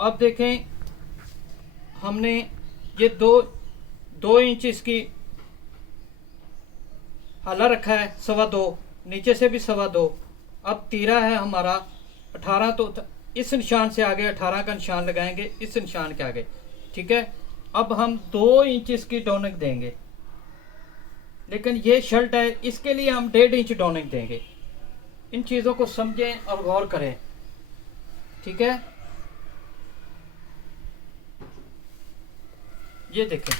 अब देखें, हमने ये दो इंच इसकी हाला रखा है, 2.25, नीचे से भी 2.25। अब तीरा है हमारा 18, तो इस निशान से आगे 18 का निशान लगाएंगे, इस निशान के आगे। ठीक है, अब हम 2 इंच इसकी डोनक देंगे, लेकिन ये शर्ट है, इसके लिए हम 1.5 इंच डोनक देंगे। इन चीज़ों को समझें और गौर करें। ठीक है, ये देखें,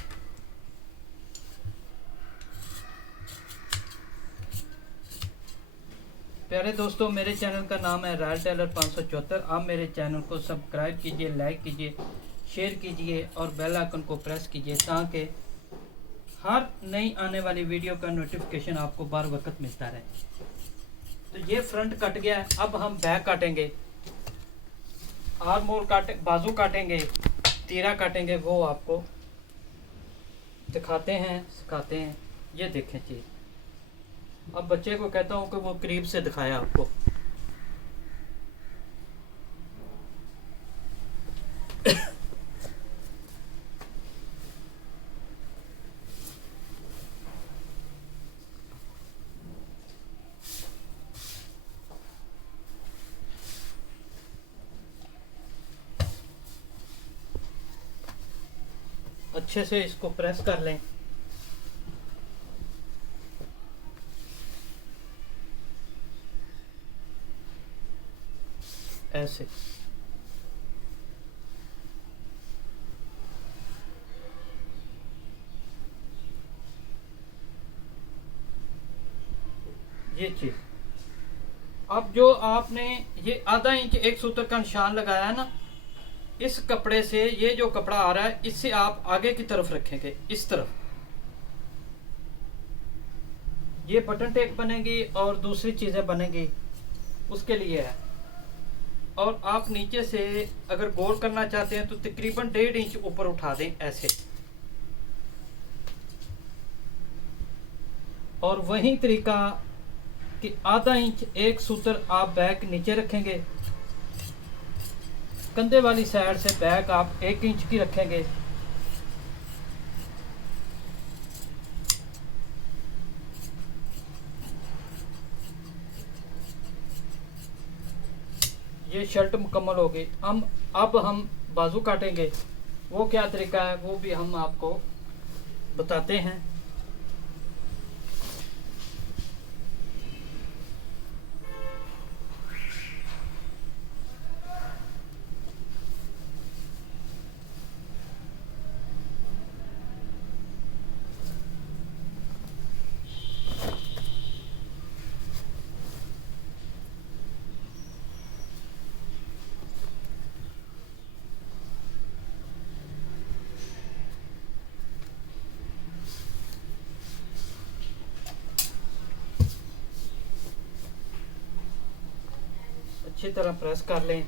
प्यारे दोस्तों, मेरे चैनल का नाम है रॉयल टेलर 574। आप मेरे चैनल को सब्सक्राइब कीजिए, लाइक कीजिए, शेयर कीजिए और बेल आइकन को प्रेस कीजिए, ताकि हर नई आने वाली वीडियो का नोटिफिकेशन आपको बार वक्त मिलता रहे। तो ये फ्रंट कट गया है। अब हम बैक काटेंगे, आर्म होल काटे, बाजू काटेंगे, तीरा काटेंगे, वो आपको दिखाते हैं, सिखाते हैं। ये देखें चीज़। अब बच्चे को कहता हूँ कि वो करीब से दिखाया आपको। अच्छे से इसको प्रेस कर लें। ऐसे ये चीज। अब जो आपने ये आधा इंच एक सूत्र का निशान लगाया है ना, इस कपड़े से, ये जो कपड़ा आ रहा है, इससे आप आगे की तरफ रखेंगे, इस तरफ। ये बटन टेप बनेगी और दूसरी चीजें बनेगी, उसके लिए है। और आप नीचे से अगर गोल करना चाहते हैं तो तकरीबन 1.5 इंच ऊपर उठा दें, ऐसे। और वही तरीका कि आधा इंच एक सूत्र आप बैक नीचे रखेंगे, कंधे वाली साइड से बैक आप 1 इंच की रखेंगे। ये शर्ट मुकम्मल हो गई। अब हम बाजू काटेंगे। वो क्या तरीका है वो भी हम आपको बताते हैं। अच्छी तरह प्रेस कर लें।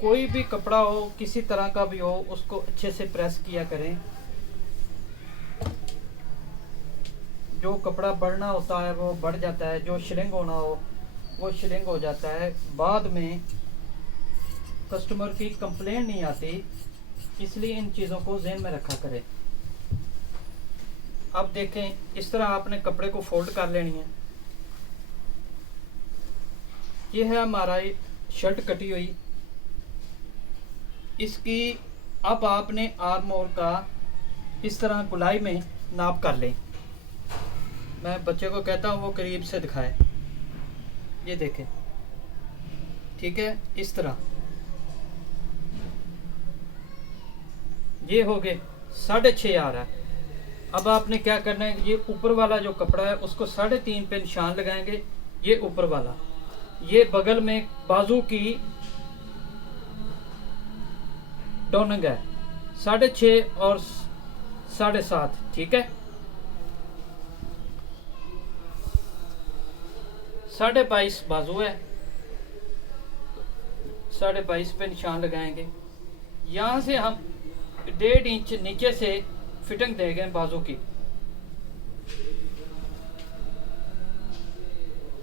कोई भी कपड़ा हो, किसी तरह का भी हो, उसको अच्छे से प्रेस किया करें। जो कपड़ा बढ़ना होता है वो बढ़ जाता है, जो श्रिंक होना हो वो श्रिंक हो जाता है। बाद में कस्टमर की कंप्लेंट नहीं आती, इसलिए इन चीज़ों को ज़हन में रखा करें। अब देखें, इस तरह आपने कपड़े को फोल्ड कर लेनी है। ये है हमारा शर्ट कटी हुई। इसकी अब आपने आर्म होल का इस तरह गुलाई में नाप कर लें। मैं बच्चे को कहता हूँ वो करीब से दिखाए। ये देखें, ठीक है, इस तरह। ये हो गए 6.5 आ रहा है। अब आपने क्या करना है, ये ऊपर वाला जो कपड़ा है उसको 3.5 पे निशान लगाएंगे। ये ऊपर वाला, ये बगल में बाजू की डोनग है, 6.5 और 7.5। ठीक है, 22.5 बाजू है, 22.5 पे निशान लगाएंगे। यहाँ से हम 1.5 इंच नीचे से फिटिंग देंगे बाजू की।